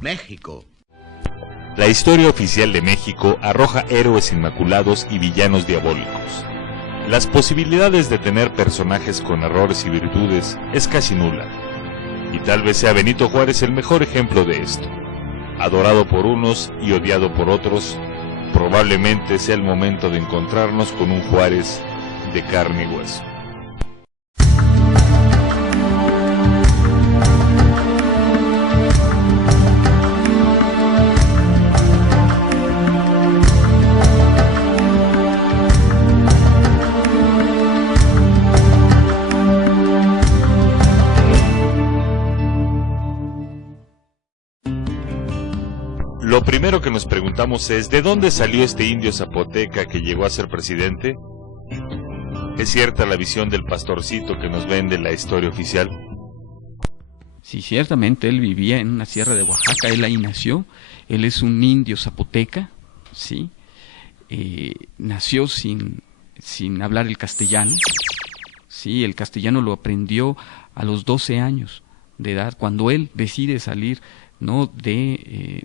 México. La historia oficial de México arroja héroes inmaculados y villanos diabólicos. Las posibilidades de tener personajes con errores y virtudes es casi nula. Y tal vez sea Benito Juárez el mejor ejemplo de esto. Adorado por unos y odiado por otros, probablemente sea el momento de encontrarnos con un Juárez de carne y hueso. Lo primero que nos preguntamos es, ¿de dónde salió este indio zapoteca que llegó a ser presidente? ¿Es cierta la visión del pastorcito que nos vende la historia oficial? Sí, ciertamente él vivía en una sierra de Oaxaca, él ahí nació, él es un indio zapoteca, ¿sí? Nació sin hablar el castellano, ¿sí? El castellano lo aprendió a los 12 años de edad, cuando él decide salir, ¿no? de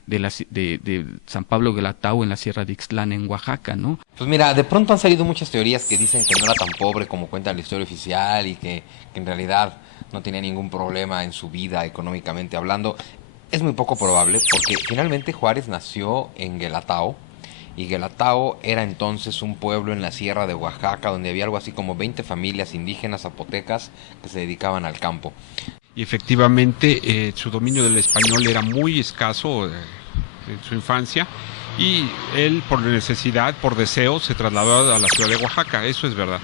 San Pablo Guelatao en la Sierra de Ixtlán en Oaxaca, ¿no? Pues mira, de pronto han salido muchas teorías que dicen que no era tan pobre como cuenta la historia oficial y que en realidad no tenía ningún problema en su vida económicamente hablando. Es muy poco probable porque finalmente Juárez nació en Guelatao y Guelatao era entonces un pueblo en la Sierra de Oaxaca donde había algo así como 20 familias indígenas zapotecas que se dedicaban al campo. Y efectivamente su dominio del español era muy escaso en su infancia y él por necesidad, por deseo, se trasladó a la ciudad de Oaxaca, eso es verdad.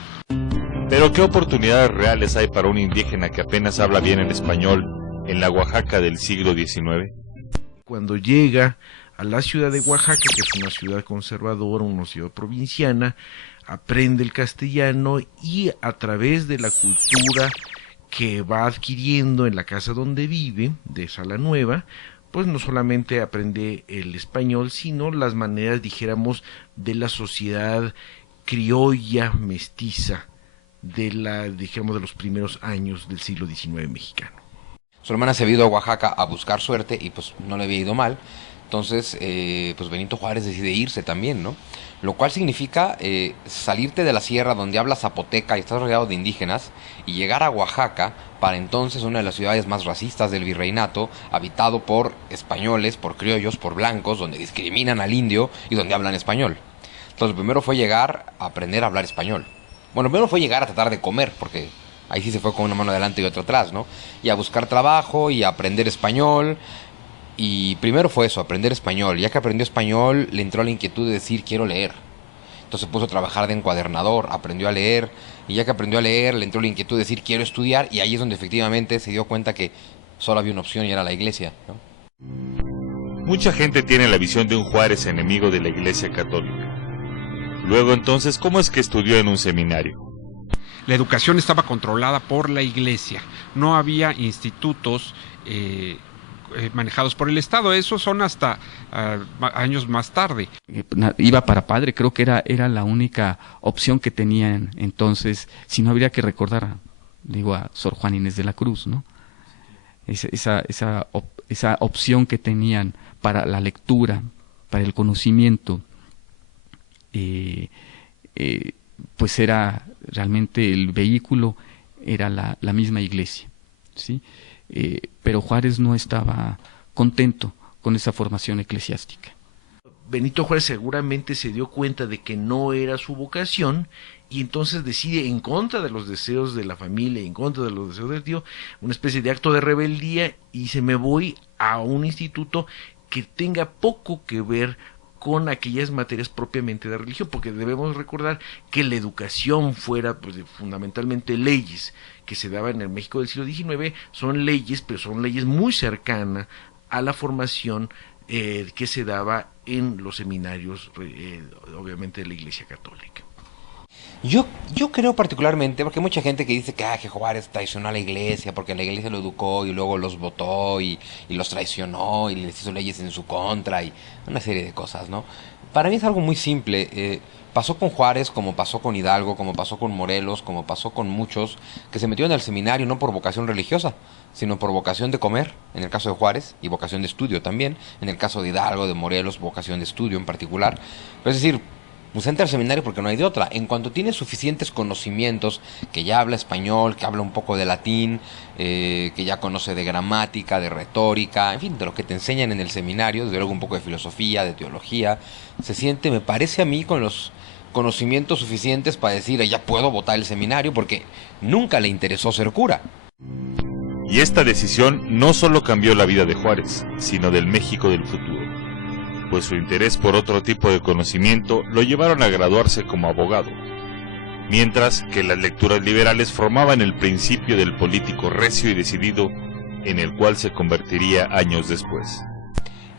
Pero ¿qué oportunidades reales hay para un indígena que apenas habla bien el español en la Oaxaca del siglo XIX? Cuando llega a la ciudad de Oaxaca, que es una ciudad conservadora, una ciudad provinciana, aprende el castellano y a través de la cultura que va adquiriendo en la casa donde vive, de Sala Nueva, pues no solamente aprende el español, sino las maneras, dijéramos, de la sociedad criolla, mestiza, de los primeros años del siglo XIX mexicano. Su hermana se había ido a Oaxaca a buscar suerte y pues no le había ido mal. Entonces, pues Benito Juárez decide irse también, ¿no? Lo cual significa salirte de la sierra donde hablas zapoteca y estás rodeado de indígenas y llegar a Oaxaca, para entonces una de las ciudades más racistas del virreinato, habitado por españoles, por criollos, por blancos, donde discriminan al indio y donde hablan español. Entonces, primero fue llegar a aprender a hablar español. Bueno, primero fue llegar a tratar de comer, porque ahí sí se fue con una mano adelante y otra atrás, ¿no? Y a buscar trabajo y a aprender español. Y primero fue eso, aprender español. Ya que aprendió español, le entró la inquietud de decir quiero leer. Entonces se puso a trabajar de encuadernador, aprendió a leer. Y ya que aprendió a leer, le entró la inquietud de decir quiero estudiar. Y ahí es donde efectivamente se dio cuenta que solo había una opción y era la iglesia, ¿no? Mucha gente tiene la visión de un Juárez enemigo de la Iglesia Católica. Luego entonces, ¿cómo es que estudió en un seminario? La educación estaba controlada por la iglesia, no había institutos manejados por el Estado, esos son hasta años más tarde. Iba para padre, creo que era la única opción que tenían entonces, si no habría que recordar, a Sor Juana Inés de la Cruz, ¿no? Esa opción que tenían para la lectura, para el conocimiento, pues era realmente el vehículo, era la misma iglesia, ¿sí? Pero Juárez no estaba contento con esa formación eclesiástica. Benito Juárez seguramente se dio cuenta de que no era su vocación y entonces decide, en contra de los deseos de la familia, en contra de los deseos del tío, una especie de acto de rebeldía, y me voy a un instituto que tenga poco que ver con aquellas materias propiamente de religión, porque debemos recordar que la educación fuera pues, fundamentalmente leyes que se daban en el México del siglo XIX, son leyes, pero son leyes muy cercanas a la formación que se daba en los seminarios, obviamente, de la Iglesia Católica. Yo creo particularmente, porque hay mucha gente que dice que Juárez traicionó a la iglesia, porque la iglesia lo educó y luego los votó y los traicionó y les hizo leyes en su contra y una serie de cosas, ¿no? Para mí es algo muy simple. Pasó con Juárez, como pasó con Hidalgo, como pasó con Morelos, como pasó con muchos que se metieron al seminario no por vocación religiosa, sino por vocación de comer, en el caso de Juárez, y vocación de estudio también, en el caso de Hidalgo, de Morelos, vocación de estudio en particular. Es decir, pues entra al seminario porque no hay de otra. En cuanto tiene suficientes conocimientos, que ya habla español, que habla un poco de latín, que ya conoce de gramática, de retórica, en fin, de lo que te enseñan en el seminario, desde luego un poco de filosofía, de teología, se siente, me parece a mí, con los conocimientos suficientes para decir, ya puedo votar el seminario, porque nunca le interesó ser cura. Y esta decisión no solo cambió la vida de Juárez, sino del México del futuro, pues su interés por otro tipo de conocimiento lo llevaron a graduarse como abogado, mientras que las lecturas liberales formaban el principio del político recio y decidido en el cual se convertiría años después.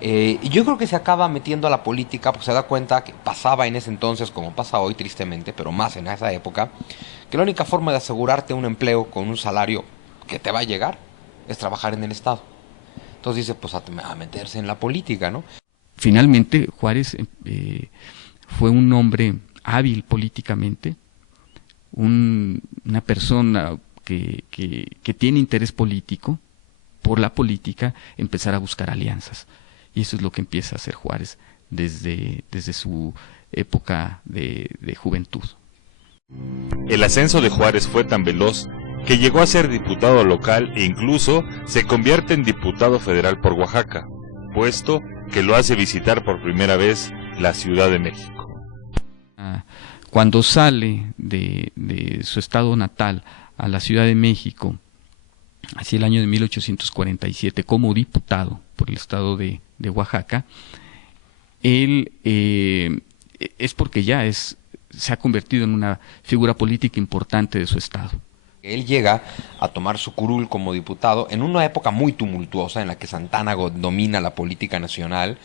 Yo creo que se acaba metiendo a la política porque se da cuenta que pasaba en ese entonces, como pasa hoy tristemente, pero más en esa época, que la única forma de asegurarte un empleo con un salario que te va a llegar es trabajar en el Estado. Entonces dice, pues a meterse en la política, ¿no? Finalmente, Juárez fue un hombre hábil políticamente, una persona que tiene interés político, por la política, empezar a buscar alianzas. Y eso es lo que empieza a hacer Juárez desde su época de juventud. El ascenso de Juárez fue tan veloz que llegó a ser diputado local e incluso se convierte en diputado federal por Oaxaca, puesto que lo hace visitar por primera vez la Ciudad de México. Cuando sale de su estado natal a la Ciudad de México, hacia el año de 1847, como diputado por el estado de Oaxaca, él es porque ya se ha convertido en una figura política importante de su estado. Él llega a tomar su curul como diputado en una época muy tumultuosa en la que Santana domina la política nacional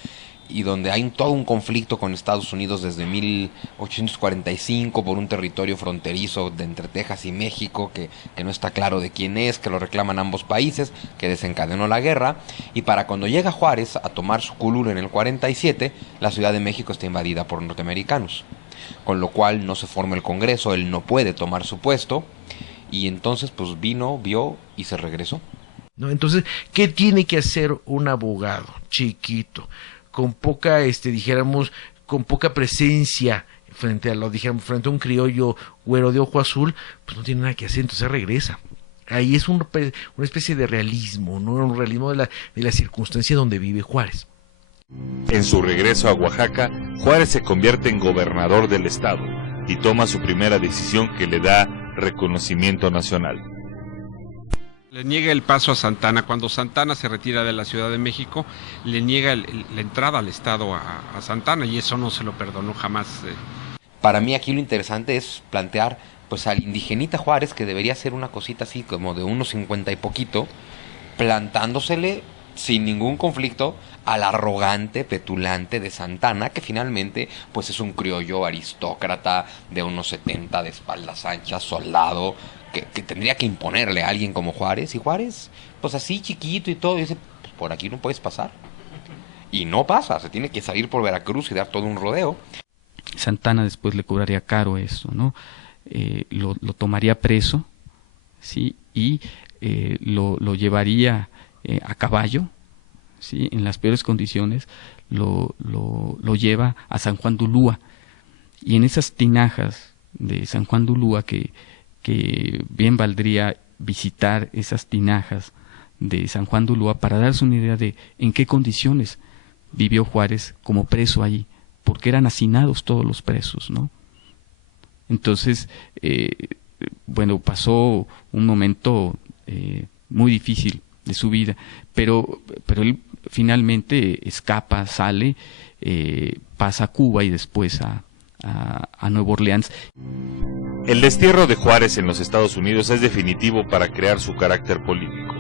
y donde hay todo un conflicto con Estados Unidos desde 1845 por un territorio fronterizo entre Texas y México que no está claro de quién es, que lo reclaman ambos países, que desencadenó la guerra. Y para cuando llega Juárez a tomar su curul en el 47, la Ciudad de México está invadida por norteamericanos, con lo cual no se forma el Congreso, él no puede tomar su puesto. Y entonces pues vino, vio y se regresó. ¿No? Entonces, ¿qué tiene que hacer un abogado chiquito, con poca, dijéramos, con poca presencia frente a un criollo güero de ojo azul? Pues no tiene nada que hacer, entonces regresa. Ahí es una especie de realismo, ¿no? Un realismo de la circunstancia donde vive Juárez. En su regreso a Oaxaca, Juárez se convierte en gobernador del estado y toma su primera decisión que le da reconocimiento nacional. Le niega el paso a Santana. Cuando Santana se retira de la Ciudad de México, le niega la entrada al estado a Santana, y eso no se lo perdonó jamás. Para mí aquí lo interesante es plantear pues al indigenita Juárez, que debería ser una cosita así como de unos 50 y poquito, plantándosele sin ningún conflicto al arrogante, petulante de Santana, que finalmente pues es un criollo aristócrata de unos 70, de espaldas anchas, soldado, que tendría que imponerle a alguien como Juárez. Y Juárez, pues así chiquito y todo, y dice, pues por aquí no puedes pasar. Y no pasa, se tiene que salir por Veracruz y dar todo un rodeo. Santana después le cobraría caro eso, ¿no? Lo tomaría preso, ¿sí? Y lo llevaría a caballo, ¿sí? En las peores condiciones, lo lleva a San Juan de Ulúa. Y en esas tinajas de San Juan de Ulúa, que bien valdría visitar esas tinajas de San Juan de Ulúa para darse una idea de en qué condiciones vivió Juárez como preso allí, porque eran hacinados todos los presos, ¿no? Entonces, pasó un momento muy difícil de su vida, pero él finalmente escapa, sale, pasa a Cuba y después a Nueva Orleans. El destierro de Juárez en los Estados Unidos es definitivo para crear su carácter político,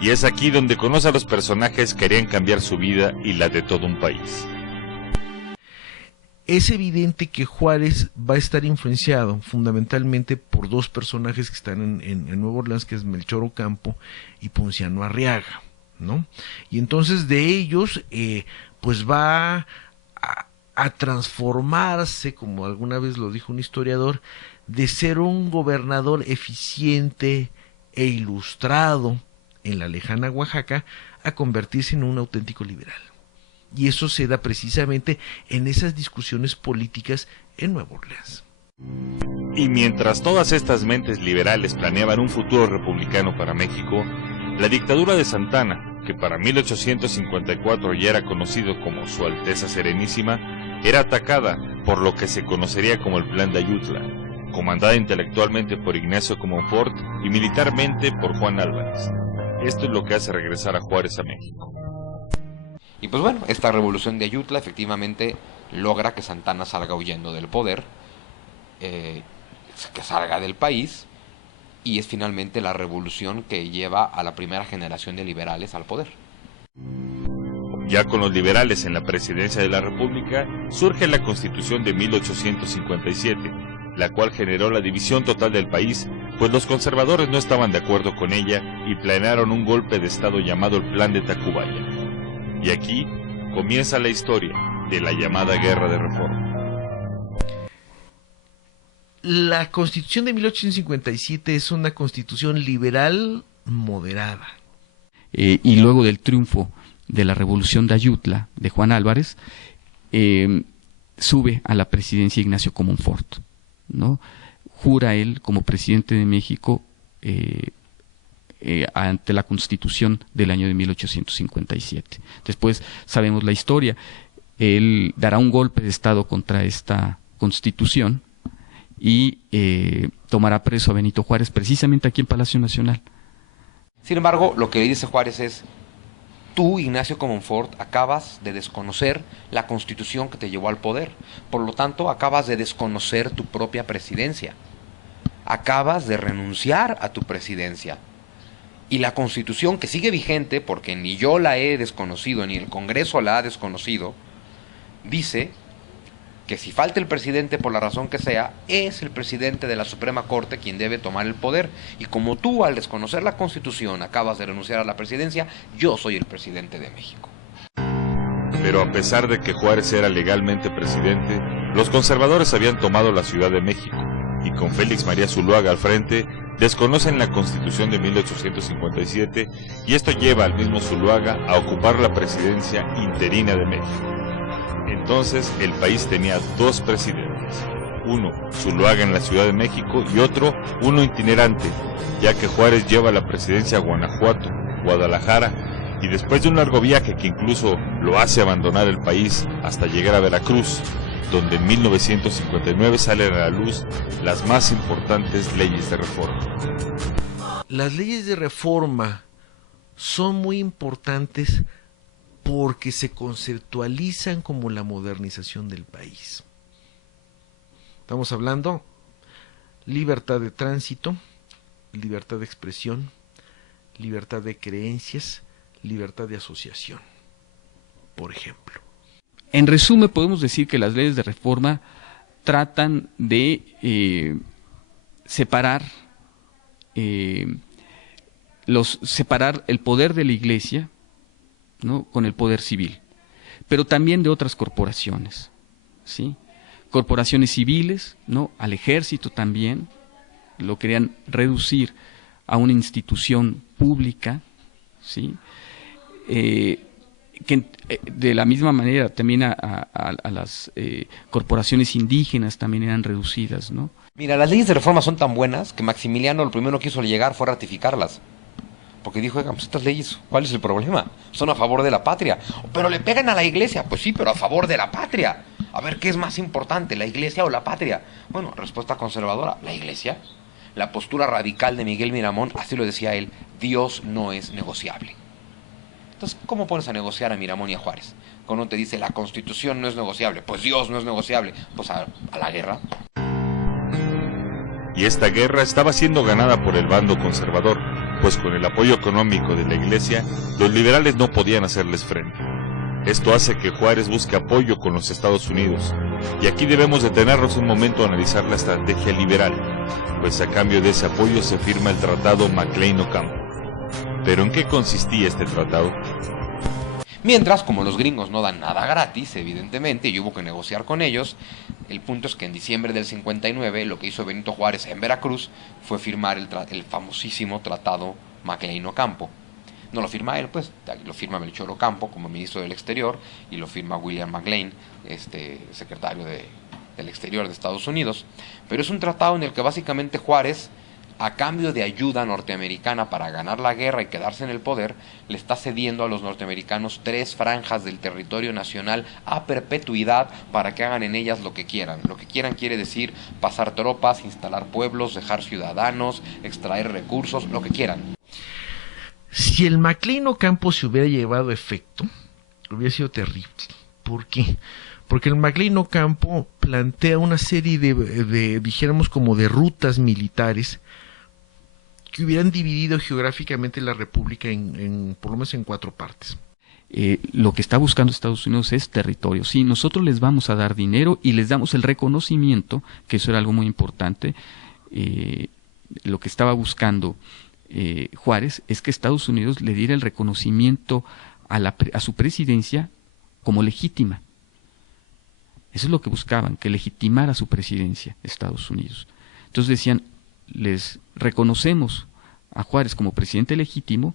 y es aquí donde conoce a los personajes que harían cambiar su vida y la de todo un país. Es evidente que Juárez va a estar influenciado fundamentalmente por dos personajes que están en Nueva Orleans, que es Melchor Ocampo y Ponciano Arriaga, ¿no? Y entonces de ellos, pues va a transformarse, como alguna vez lo dijo un historiador, de ser un gobernador eficiente e ilustrado en la lejana Oaxaca a convertirse en un auténtico liberal. Y eso se da precisamente en esas discusiones políticas en Nueva Orleans. Y mientras todas estas mentes liberales planeaban un futuro republicano para México, la dictadura de Santana, que para 1854 ya era conocido como Su Alteza Serenísima, era atacada por lo que se conocería como el Plan de Ayutla, comandada intelectualmente por Ignacio Comonfort y militarmente por Juan Álvarez. Esto es lo que hace regresar a Juárez a México. Y pues bueno, esta revolución de Ayutla efectivamente logra que Santana salga huyendo del poder, que salga del país, y es finalmente la revolución que lleva a la primera generación de liberales al poder. Ya con los liberales en la presidencia de la República, surge la Constitución de 1857, la cual generó la división total del país, pues los conservadores no estaban de acuerdo con ella y planearon un golpe de Estado llamado el Plan de Tacubaya. Y aquí comienza la historia de la llamada Guerra de Reforma. La Constitución de 1857 es una constitución liberal moderada. Y luego del triunfo de la Revolución de Ayutla, de Juan Álvarez, sube a la presidencia Ignacio Comonfort, ¿no? Jura él como presidente de México ante la Constitución del año de 1857. Después sabemos la historia. Él dará un golpe de Estado contra esta Constitución y tomará preso a Benito Juárez precisamente aquí en Palacio Nacional. Sin embargo, lo que le dice Juárez es: tú, Ignacio Comonfort, acabas de desconocer la Constitución que te llevó al poder. Por lo tanto, acabas de desconocer tu propia presidencia. Acabas de renunciar a tu presidencia. Y la Constitución, que sigue vigente, porque ni yo la he desconocido, ni el Congreso la ha desconocido, dice que si falta el presidente por la razón que sea, es el presidente de la Suprema Corte quien debe tomar el poder. Y como tú, al desconocer la Constitución, acabas de renunciar a la presidencia, yo soy el presidente de México. Pero a pesar de que Juárez era legalmente presidente, los conservadores habían tomado la Ciudad de México, y con Félix María Zuluaga al frente, desconocen la Constitución de 1857, y esto lleva al mismo Zuluaga a ocupar la presidencia interina de México. Entonces el país tenía dos presidentes, uno Zuluaga en la Ciudad de México y otro, uno itinerante, ya que Juárez lleva la presidencia a Guanajuato, Guadalajara, y después de un largo viaje que incluso lo hace abandonar el país hasta llegar a Veracruz, donde en 1959 salen a la luz las más importantes leyes de reforma. Las leyes de reforma son muy importantes porque se conceptualizan como la modernización del país. Estamos hablando libertad de tránsito, libertad de expresión, libertad de creencias, libertad de asociación, por ejemplo. En resumen, podemos decir que las leyes de reforma tratan de separar el poder de la Iglesia, ¿no?, con el poder civil, pero también de otras corporaciones, ¿sí? Corporaciones civiles, ¿no?, al ejército también, lo querían reducir a una institución pública, ¿sí? Que de la misma manera también a las corporaciones indígenas también eran reducidas, ¿no? Mira, las leyes de reforma son tan buenas que Maximiliano lo primero que hizo al llegar fue ratificarlas. Porque dijo: oigan, pues estas leyes, ¿cuál es el problema? Son a favor de la patria. Pero le pegan a la iglesia. Pues sí, pero a favor de la patria. A ver, ¿qué es más importante, la iglesia o la patria? Bueno, respuesta conservadora: la iglesia. La postura radical de Miguel Miramón, así lo decía él: Dios no es negociable. Entonces, ¿cómo pones a negociar a Miramón y a Juárez? Cuando uno te dice la Constitución no es negociable, pues Dios no es negociable, pues a la guerra. Y esta guerra estaba siendo ganada por el bando conservador, pues con el apoyo económico de la Iglesia, los liberales no podían hacerles frente. Esto hace que Juárez busque apoyo con los Estados Unidos, y aquí debemos detenernos un momento a analizar la estrategia liberal, pues a cambio de ese apoyo se firma el Tratado Maclean-Ocampo. ¿Pero en qué consistía este tratado? Mientras, como los gringos no dan nada gratis, evidentemente, y hubo que negociar con ellos, el punto es que en diciembre del 59 lo que hizo Benito Juárez en Veracruz fue firmar el famosísimo Tratado Maclean-Ocampo. No lo firma él, pues lo firma Melchor Ocampo como ministro del Exterior y lo firma William McLean, secretario del Exterior de Estados Unidos. Pero es un tratado en el que básicamente Juárez, a cambio de ayuda norteamericana para ganar la guerra y quedarse en el poder, le está cediendo a los norteamericanos 3 franjas del territorio nacional a perpetuidad para que hagan en ellas lo que quieran. Lo que quieran quiere decir pasar tropas, instalar pueblos, dejar ciudadanos, extraer recursos, lo que quieran. Si el McLean Ocampo se hubiera llevado a efecto, hubiera sido terrible. ¿Por qué? Porque el McLean Ocampo plantea una serie de dijéramos como de rutas militares que hubieran dividido geográficamente la República por lo menos en 4 partes. Lo que está buscando Estados Unidos es territorio. Sí, nosotros les vamos a dar dinero y les damos el reconocimiento, que eso era algo muy importante. Lo que estaba buscando Juárez es que Estados Unidos le diera el reconocimiento a su presidencia como legítima. Eso es lo que buscaban, que legitimara su presidencia Estados Unidos. Entonces decían, les reconocemos a Juárez como presidente legítimo,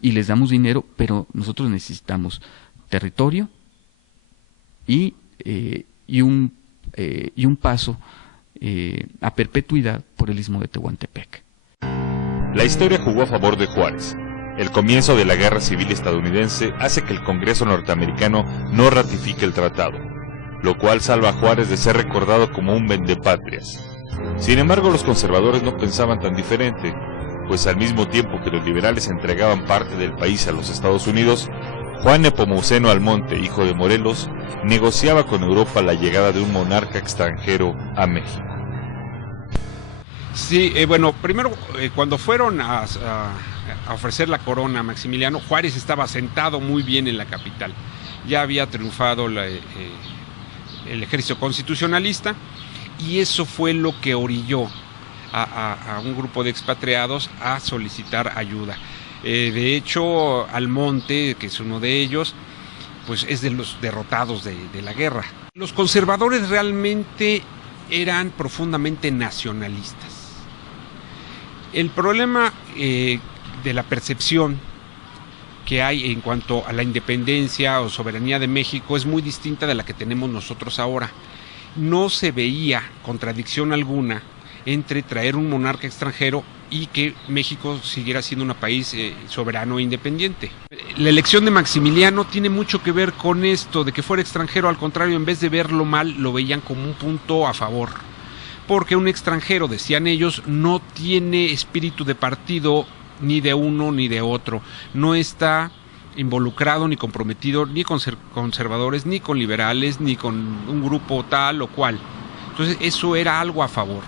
y les damos dinero, pero nosotros necesitamos territorio y un paso a perpetuidad por el Istmo de Tehuantepec. La historia jugó a favor de Juárez. El comienzo de la Guerra Civil estadounidense hace que el Congreso norteamericano no ratifique el tratado, lo cual salva a Juárez de ser recordado como un vendepatrias. Sin embargo, los conservadores no pensaban tan diferente, pues al mismo tiempo que los liberales entregaban parte del país a los Estados Unidos, Juan Nepomuceno Almonte, hijo de Morelos, negociaba con Europa la llegada de un monarca extranjero a México. Sí, bueno, primero cuando fueron a ofrecer la corona a Maximiliano, Juárez estaba sentado muy bien en la capital. Ya había triunfado el ejército constitucionalista y eso fue lo que orilló a un grupo de expatriados a solicitar ayuda. De hecho, Almonte, que es uno de ellos, pues es de los derrotados de la guerra. Los conservadores realmente eran profundamente nacionalistas. El problema de la percepción que hay en cuanto a la independencia o soberanía de México es muy distinta de la que tenemos nosotros ahora. No se veía contradicción alguna entre traer un monarca extranjero y que México siguiera siendo un país soberano e independiente. La elección de Maximiliano tiene mucho que ver con esto, de que fuera extranjero. Al contrario, en vez de verlo mal, lo veían como un punto a favor. Porque un extranjero, decían ellos, no tiene espíritu de partido ni de uno ni de otro. No está involucrado ni comprometido ni con conservadores, ni con liberales, ni con un grupo tal o cual. Entonces eso era algo a favor.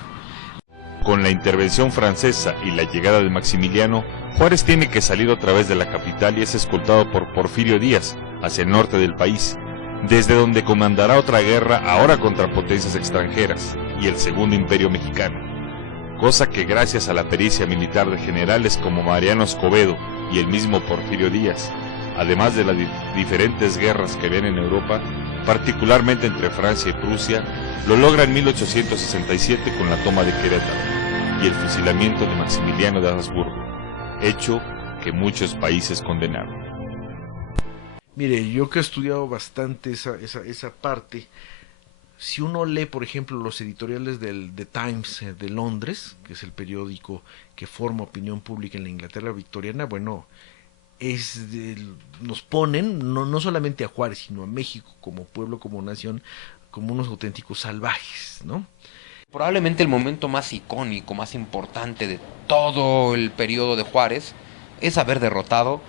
Con la intervención francesa y la llegada de Maximiliano, Juárez tiene que salir otra vez de la capital y es escoltado por Porfirio Díaz hacia el norte del país, desde donde comandará otra guerra ahora contra potencias extranjeras y el Segundo Imperio Mexicano, cosa que gracias a la pericia militar de generales como Mariano Escobedo y el mismo Porfirio Díaz, además de las diferentes guerras que habían en Europa, particularmente entre Francia y Prusia, lo logra en 1867 con la toma de Querétaro y el fusilamiento de Maximiliano de Habsburgo, hecho que muchos países condenaron. Mire, yo que he estudiado bastante esa parte, si uno lee, por ejemplo, los editoriales del The Times de Londres, que es el periódico que forma opinión pública en la Inglaterra victoriana, bueno, nos ponen no solamente a Juárez, sino a México como pueblo, como nación, como unos auténticos salvajes, ¿no? Probablemente el momento más icónico, más importante de todo el periodo de Juárez es haber derrotado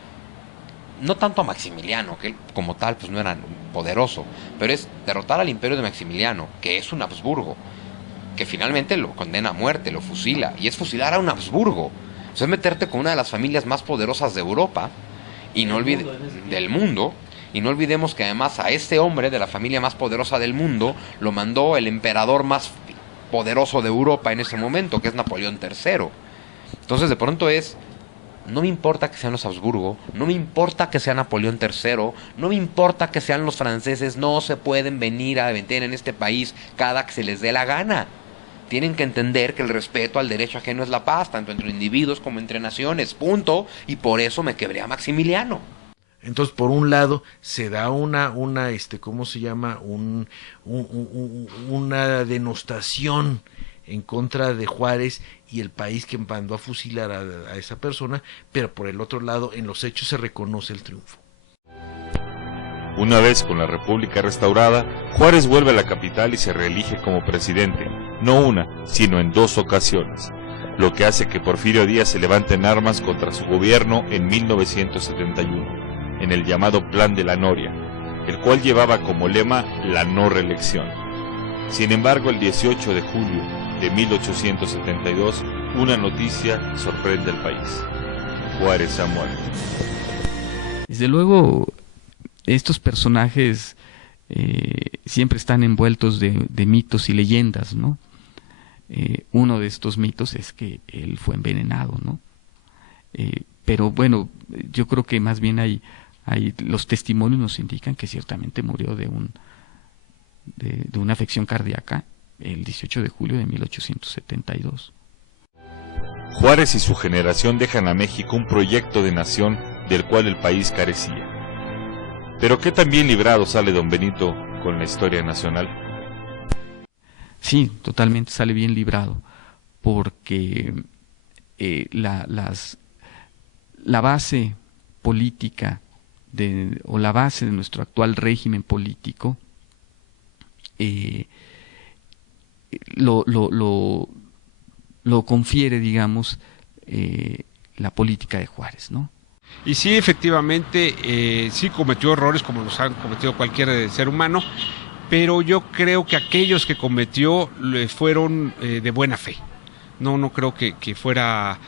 no tanto a Maximiliano, que él como tal pues no era poderoso, pero es derrotar al imperio de Maximiliano, que es un Habsburgo, que finalmente lo condena a muerte, lo fusila, y es fusilar a un Habsburgo. O sea, es meterte con una de las familias más poderosas de Europa y del mundo, y no olvidemos que además a este hombre de la familia más poderosa del mundo lo mandó el emperador más poderoso de Europa en ese momento, que es Napoleón III. Entonces de pronto no me importa que sean los Habsburgo, no me importa que sea Napoleón III, no me importa que sean los franceses, no se pueden venir a meter en este país cada que se les dé la gana. tienen que entender que el respeto al derecho ajeno es la paz, tanto entre individuos como entre naciones, punto, y por eso me quebré a Maximiliano. Entonces, por un lado, se da ¿cómo se llama? Una denostación en contra de Juárez y el país que mandó a fusilar a esa persona, pero por el otro lado, en los hechos se reconoce el triunfo. Una vez con la República restaurada, Juárez vuelve a la capital y se reelige como presidente, no una, sino en 2 ocasiones, lo que hace que Porfirio Díaz se levante en armas contra su gobierno en 1971, en el llamado Plan de la Noria, el cual llevaba como lema la no reelección. Sin embargo, el 18 de julio de 1872, una noticia sorprende al país: Juárez ha muerto. Desde luego, estos personajes siempre están envueltos de mitos y leyendas, ¿no? Uno de estos mitos es que él fue envenenado, ¿no? Pero bueno, yo creo que más bien los testimonios nos indican que ciertamente murió de una afección cardíaca el 18 de julio de 1872. Juárez y su generación dejan a México un proyecto de nación del cual el país carecía. Pero qué tan bien librado sale don Benito con la historia nacional. Sí, totalmente sale bien librado, porque la base política o la base de nuestro actual régimen político lo confiere, digamos, la política de Juárez, ¿no? Y sí, efectivamente, sí cometió errores como los han cometido cualquier ser humano, pero yo creo que aquellos que cometió fueron de buena fe. No creo que fuera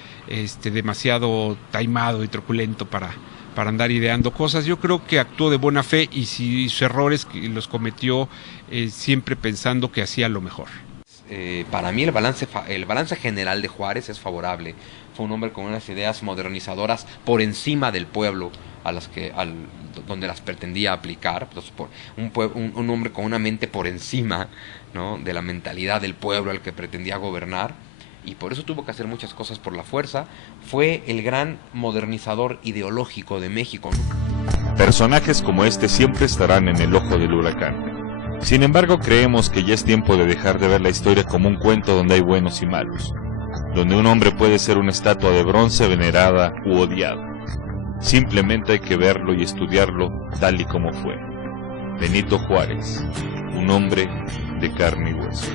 demasiado taimado y truculento para andar ideando cosas. Yo creo que actuó de buena fe y si sus errores los cometió siempre pensando que hacía lo mejor. Para mí el balance general de Juárez es favorable. Fue un hombre con unas ideas modernizadoras por encima del pueblo donde las pretendía aplicar. Entonces, un hombre con una mente por encima, ¿no?, de la mentalidad del pueblo al que pretendía gobernar, y por eso tuvo que hacer muchas cosas por la fuerza. Fue el gran modernizador ideológico de México, ¿no? Personajes como este siempre estarán en el ojo del huracán. Sin embargo, creemos que ya es tiempo de dejar de ver la historia como un cuento donde hay buenos y malos, donde un hombre puede ser una estatua de bronce venerada u odiada. Simplemente hay que verlo y estudiarlo tal y como fue. Benito Juárez, un hombre de carne y hueso.